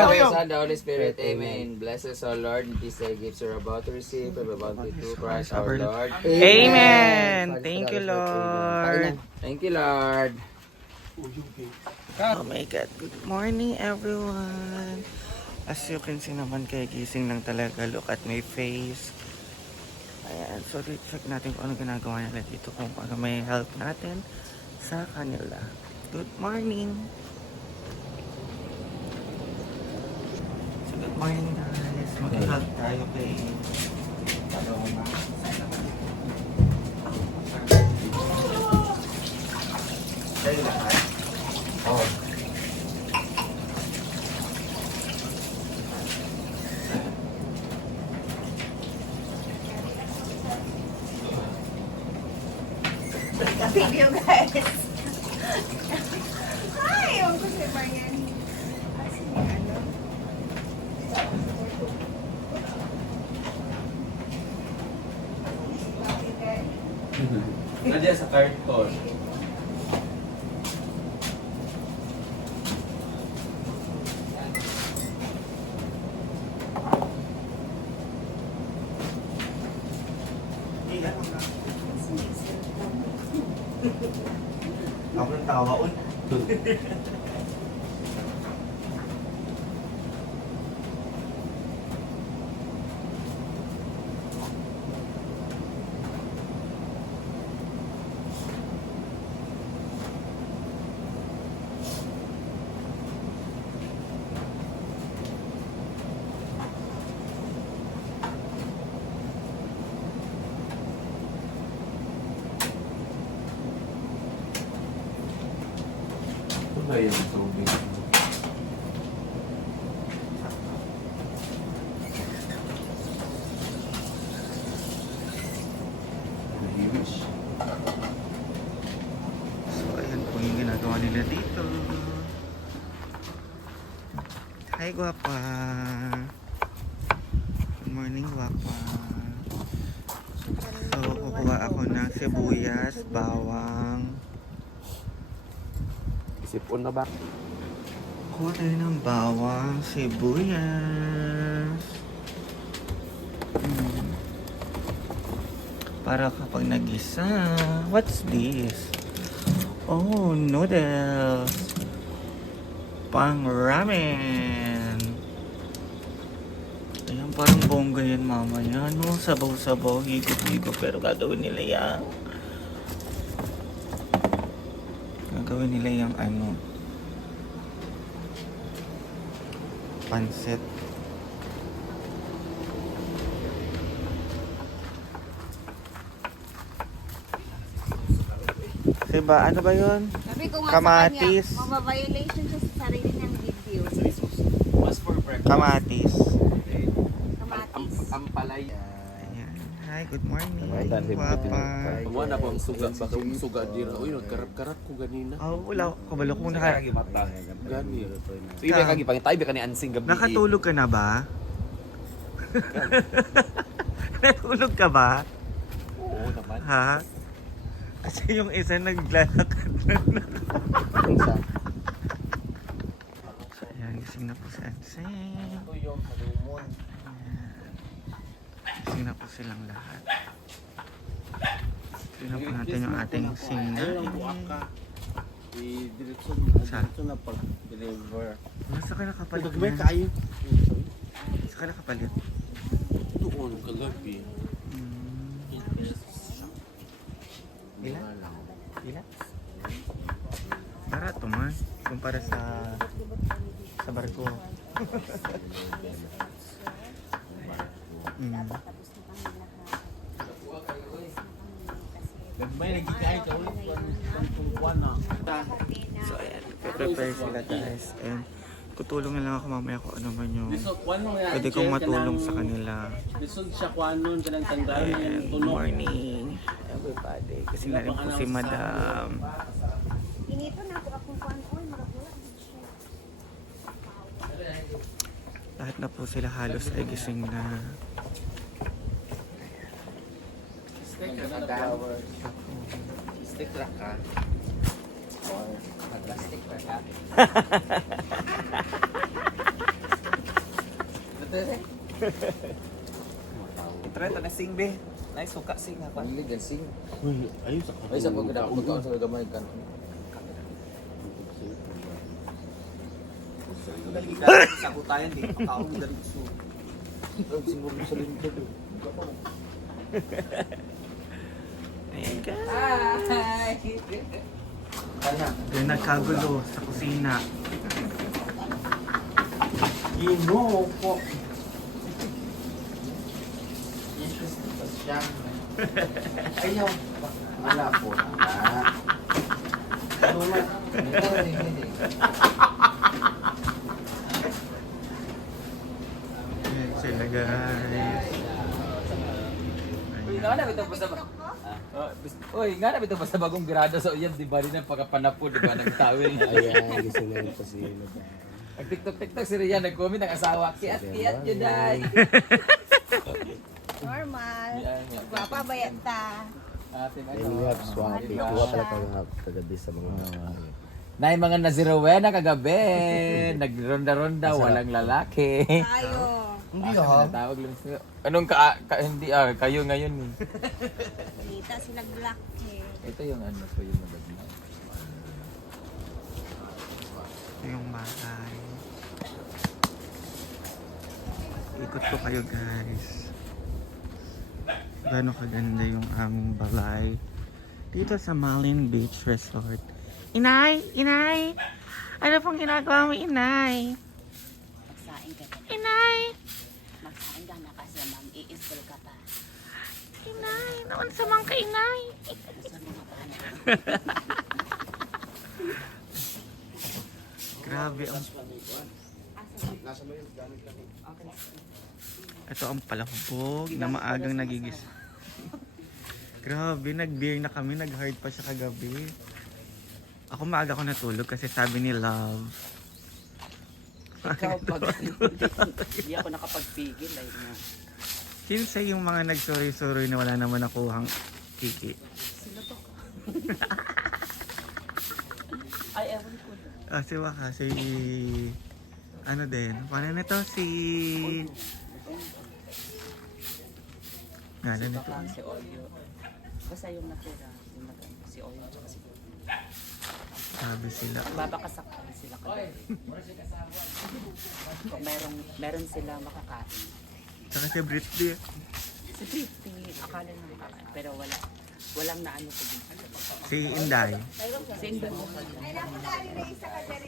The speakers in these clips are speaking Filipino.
Father, Son, the Holy Spirit. Amen. Bless us, O Lord, and these thy gifts are about to receive. We are about to do Christ our Lord. Amen. Thank you, Lord. Thank you, Lord. Oh my God. Good morning, everyone. As you can see naman, kaya gising lang talaga. Look at my face. Ayan. So, check natin kung ano ginagawa nila dito. Kung ano may help natin sa kanila. Good morning. So, good morning, guys. Mag-help tayo kay Paloma. Kayo lahat? Oo. Video guys. Hi, ako si Marian. Kasi ano? Nandiyan sa carton. Ako ng tawaon. Ito ba yung tubig? So, ayan po yung ginagawa nila dito. Hi, guwapa. Good morning, guwapa. So, kukuha ako ng sibuyas, bawang. Sipon na ba? Kuha tayo ng bawang, sibuyas. Para kapag nagisa. What's this? Oh, noodles. Pang ramen. Ayan, parang bongga yan mamaya. No? Sabaw-sabaw, higop-higop. Pero gagawin nila yan. Gagawin nila yung ano. Pansit. Diba? Ano ba yun? Sabi ko nga Kamatis. sa kanya, mababiolation siya sa sarili ng video. What's for breakfast? Kamatis. Kamatis. Ampalay. Ayan. Hi, good morning. Ayan, Guwapa. Amo na po ang suga baka ang suga dira. Uy, nagkarap-karap ko ganina. Oh, wala. Kabalo kung naka... Gani. So, ibe kagi pangitay, ibe ka ni ansing gabi. Nakatulog ka na ba? Natulog ka ba? Oo naman. Ha? Kasi yung isa naglalakad na. Ayan, gising na po si Ansing. Ayan. Gising na po silang lahat. Tingnan po natin yung ating singnain. Diretso na pag-deliver. Nasa ka nakapalit Nagmay na? kayo. Nasa ka nakapalit? Doon kagabi. Ilan? Ilan? Barato man. Kumpara sa barko. Nagmay lagi kayo sa ulit tungkuan na. So ayan, prepare sila guys. And tutulong na lang ako mamaya kung ano man yung pwede kong matulong sa kanila. Lisod siya kuanon kanang tanggal And ng good tunog. morning everybody. Kasi na rin po si Madam. Inito na ako akong kuan oy, maragula. Lahat na po sila halos ay gising na. Stick rock ka. Or mag-plastic rock ka. Ito na sing be. Nice suka sing ako. Pili dan sing. Uy, ayos ako. Ay sa pagkakaon sa gamay kan. Dali sa butayan di pakaon dali su. Siguro sa lingkod. Ayan ka. Hi! Yung nagkagulo sa kusina. Gino po. Ayaw. Wala po na. Ayan sila guys. Nga na bitaw pa sa Oy, nga na bitaw pa sa bagong grado sa uyab di ba rin ang pagkapanapo di ba nagtawil na. Ayan, gusto na yung pasino. Ang TikTok si Rian nag-comment ang asawa. Kiyat yun day. Normal. Yan, yan. Gwapa bayat ta. Ating Ayap, swabe. Kuha pala kagabi sa mga... Na yung mga nazirowen na kagabi. Nagronda-ronda, walang lalaki. Tayo. Hindi tawag lang sila. Anong hindi kayo ngayon eh. Kita sila black eh. Ito yung ano ko yung maganda. Yung bahay. Ikot ko kayo guys. Gano'ng kaganda yung aming balay. Dito sa Malin Beach Resort. Inay! Inay! Ano pong ginagawa mo, Inay? Magsaing ka pa. Inay! Magsaing ka na kasi ma'am, i-install ka pa. Inay! Noon sa mga Inay! Sa mga paano. Grabe ang... Ito ang palahubog na maagang nagigis. Grabe, nag-beer na kami, nag-hard pa siya kagabi. Ako maaga ko natulog kasi sabi ni Love. Ikaw pag hindi ako nakapagpigil ay na. Kinsa yung mga nagsuroy-suroy na wala naman nakuhang kiki. Sino to? Ay, ewan ko. Si Waka, si... Ano din? Paano nito? Si... Ngalan nito? Baka si Olio. Basta yung natira. Yung si Olio at si Sabi sila. Babakasak pa sila kagabi. Kung meron sila makakain. Saka si Britney. Si Pretty, akala na makakain. Pero walang naano ko din. Si Inday. Si Inday mo. Ay, napudali na isa ka dyan.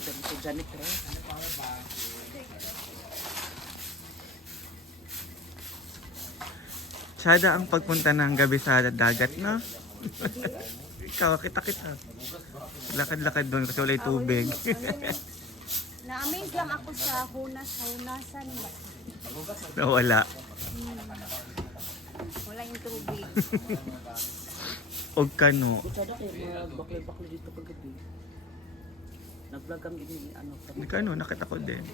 Si Janet Rose. Tsada ang pagpunta ng gabi sa dagat, no? Ikaw, kita-kita. Lakad-lakad doon kasi wala tubig. Na-amaze lang ako sa hunasan. Nawala. Wala yung tubig. Og kano. Kutsada kayo mga bakla-bakla dito kagabi. Nag-vlog kami ni ano. Kano, nakita ko din.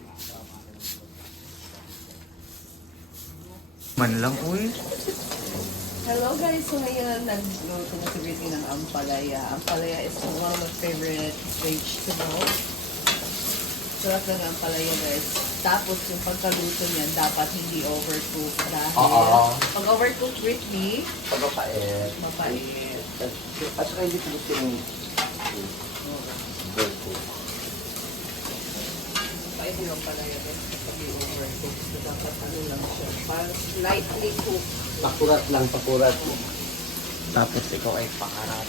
Man lang, uy. Hello guys, so ngayon nagluto na si Britney ng ampalaya. Ampalaya is one of my favorite vegetables. Sarap ng ampalaya guys. Tapos yung pagkaluto niyan, dapat hindi overcook dahil pag overcook Britney, Pagpapait. mapait. At saka hindi ko gusto yung Mapait yung ampalaya guys. Hindi overcook. So dapat ano lang siya. Parang lightly cooked. pakurat lang, pakurat. Tapos ikaw ay pakarat.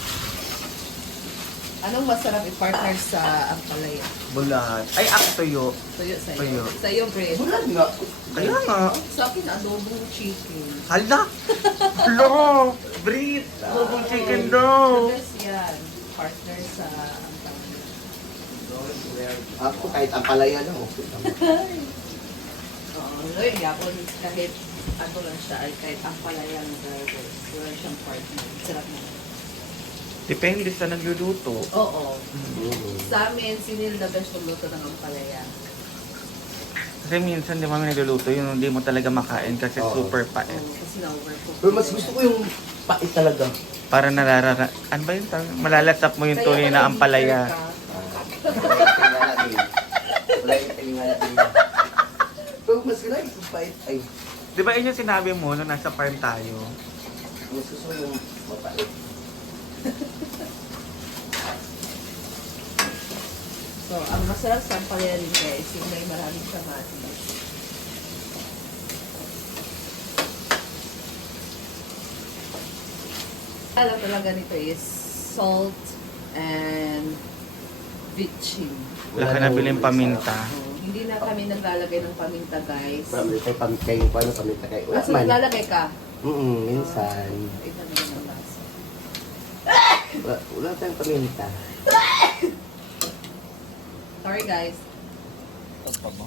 Anong masarap i-partner sa ampalaya? Bulat. Ay, tuyo. Tuyo sa'yo. Tuyo. Sa'yo, Brit. Bulan nga. Kaya nga. Sa akin, adobong chicken. Hala! Hello! Brit! Bubong chicken daw! The best yan. Partner sa ampalaya. Ako kahit ang palaya lang. Oo, yun, yapon kahit ano lang siya, ay kahit ang palayang burgers. Wala siyang partner. Sarap na. Depende sa nagluluto. Oo. Sa amin, sinil na best luto ng ampalaya. Kasi minsan di mami nagluluto yung hindi mo talaga makain kasi super pait. Oo, kasi na-overcook. Pero mas gusto ko yung pait talaga. Para nalarara... Ano ba yun? Malalasap mo yung tunay na ampalaya. Wala yung nga natin. Pero mas gano'n, ipapait. Ay, Di ba yun yung sinabi mo nung nasa farm tayo? mas gusto yung mapait. So, ang masarap sa ampalaya rin guys, yung may maraming kamatis. Alam talaga nito is salt and bitchin. Wala ka nabiling paminta. So, hindi na kami naglalagay ng paminta guys. Marami tayo kayo, paano paminta kayo? Wala Kasi man. naglalagay ka. Minsan. Ito na yung lasa. Wala tayong paminta. Sorry guys.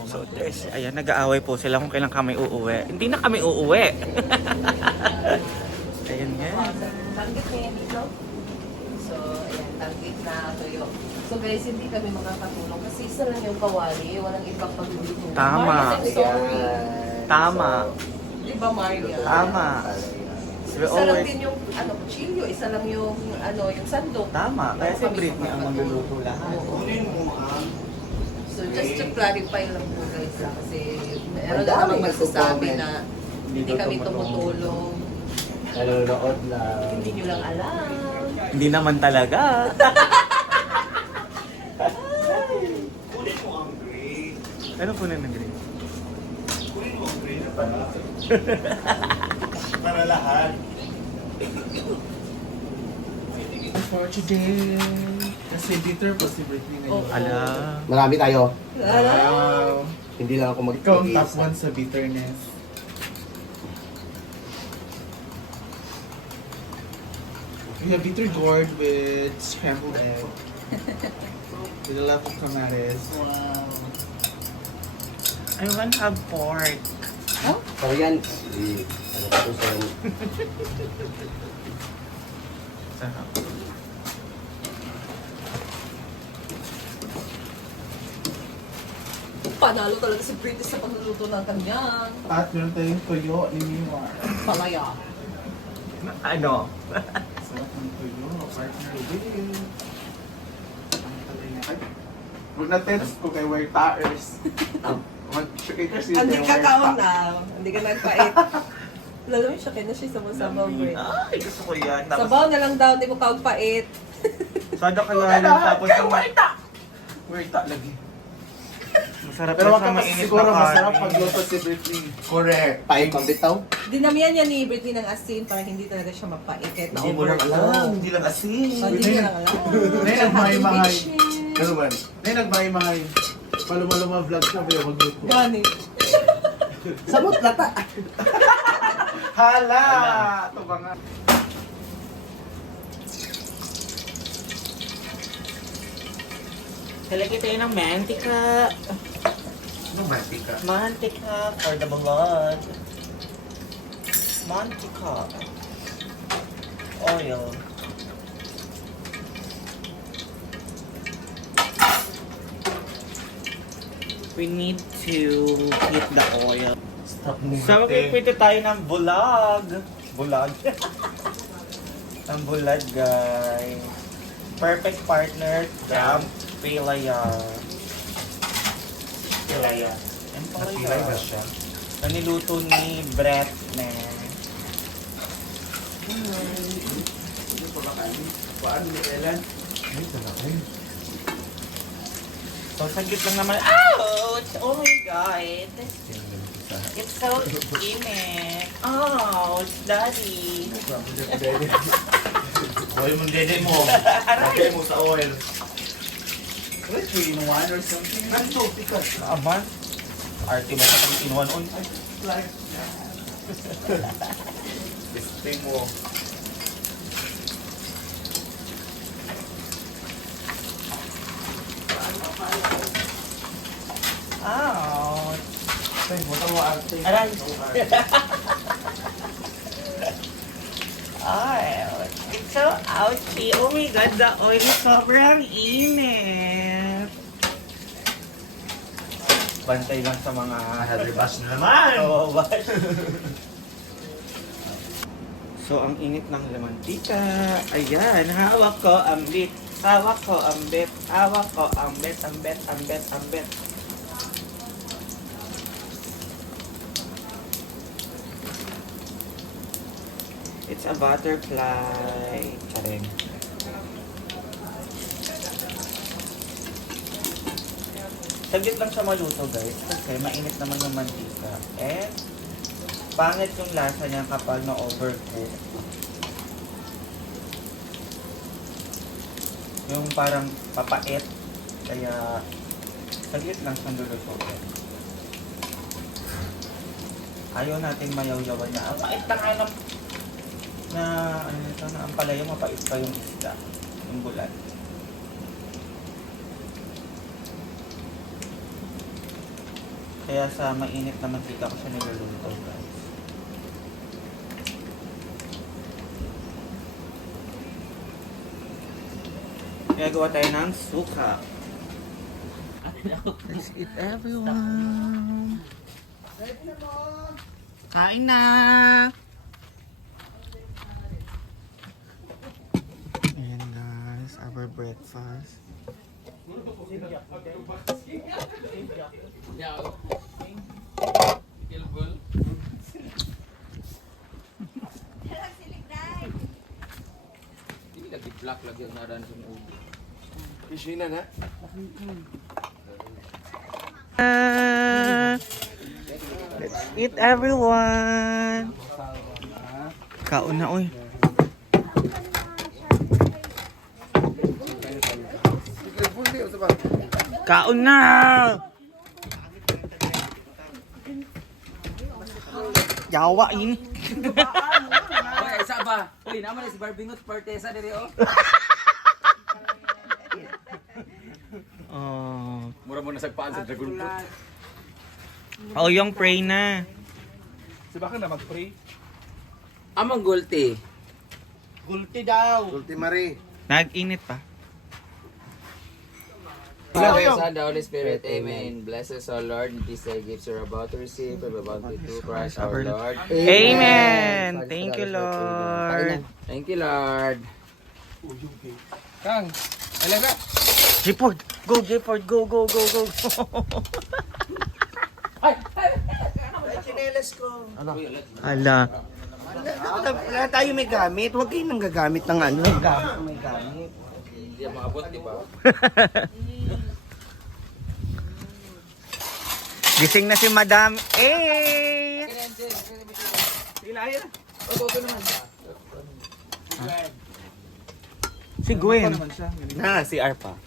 So, guys, ayan, nag-aaway po sila kung kailan kami uuwi. Hindi na kami uuwi. Ayan nga. Tanggit niya yan dito. So, ayan, tanggit na tuyo. So guys, hindi kami makakatulong kasi isa lang yung kawali, walang ibang pagluluto. Tama. Maria, I'm sorry. Tama. Di ba, Maria? Tama. We Isa lang always... din yung kutsilyo, isa lang yung yung sandok. Tama. Kaya si Britney ang magluluto lahat. So just to clarify lang po guys kasi meron Ang na daming namang magsasabi nagko-comment. na hindi kami tumutulong. Nanonood lang. Hindi nyo lang alam. Hindi naman talaga. Ano po na nag-green? Para lahat. For today. Kasi bitter po si Britney ngayon. Ala. Marami tayo. Wow. Hindi lang ako Ikaw ang top mag-isa. 1 sa bitterness. We have bitter gourd with scrambled egg. With a lot of kamares. Wow. I want to have pork. So yan, ano pa ito sa Sarap. Panalo talaga si Britney sa pagluluto ng kanyang At meron tayong toyo ni Miwar. palaya. Ano? Sarap ng toyo. Partner with. Huwag na text ko kay Wear Taers. Mag-shake kasi Hindi kay ka Wear kaon Ta- na. Hindi ka nagpait. Lalo yung siya na siya sa masabaw, Brit. Ay, gusto ko yan. Tapos, Sabaw na lang daw, hindi mo kaon pait. sada kaya lang tapos Wear Ta lagi. masarap Pero na wag sa ka mainit siguro na masarap kanin. pagluto si Britney. correct. Paing pambitaw. Dinamihan niya ni Britney ng asin para hindi talaga siya mapait kahit na Hindi mo lang alam. Hindi lang asin. So, hindi niya lang alam. Nay, nagmahay-mahay. Bitchin. Ano ba? Nay, nagmahay-mahay. Paluma-luma vlog siya pero magluto. Gani. Samot lata. Hala! Ito ba nga? Talagay tayo ng mantika. Ano mantika? Mantika for the blood. Mantika. Oil. We need to heat the oil. Stop mo. So, magpipito tayo ng bulag. Bulag. Ang bulag, guys. Perfect partner, Camp Pilaya. Pilaya. Ang Napilay ba palaya. siya? Na niluto ni Brett na. Paan ni Ellen? Ay, talaga. So, saglit lang naman. Ouch! Oh my God! It's so init. Ouch, Daddy. Oil mo dede mo. Lagay mo sa oil. Wait, 3 in 1 or something? Ganito, tikas. Aba? Arte mo sa pag-inuan on. Like, display mo. Ouch! Ay, buta mo arte. Aray! Ay, it's so ouchy. Oh my God, the oil is sobrang init. Bantay lang sa mga Heather Bash na naman! Oo, bash. So, ang init ng lamantika. Ayan, hawak ko ang bit. Hawak ko ang bit. Hawak ko ang bit, ang bit, ang bit, ang bit. It's a butterfly. Charing. Saglit lang siya maluto guys kasi mainit naman yung mantika. And pangit yung lasa niya kapag na-overcook. Yung parang papait. Kaya saglit lang siyang lulutuin. Ayaw natin mayaw-yawan na. Ang pait na nga na ano nito na ang palaya mapait pa yung isda. Yung bulan. Kaya sa mainit na mantika ko siya niluluto guys. Kaya gawa tayo ng suka. Let's eat everyone. Kain na! Ayan guys, our breakfast. Hindi lagi black lagi ang naran sa ulo. Piscina na. Let's eat everyone! Kaon na oy. Kaon na! Yawa ini. Oy, isa ba? Uy, naman si Barbingot Partesa diri oh. Oh. Mura mo nasagpaan sa dragon fruit. Oh, yung pray na. Si baka na mag-pray. Amang gulti. Gulti daw. Ulti Marie. Nag-init pa. Father, Son, the Holy Spirit, Amen. Bless us, O Lord, in this day gifts you're about to receive, and about to do Christ our Lord. Amen! Thank you, Lord. Thank you, Lord. Kang, alam na. Gford! Go, Gford! Go, go, go, go! Chinelas ko. Ala. Wala tayo may gamit. Huwag kayo nang gagamit ng ano. May gamit. Hindi maabot, di ba? Gising na si Madam Eh! Si Gwen. Na, si Arpa.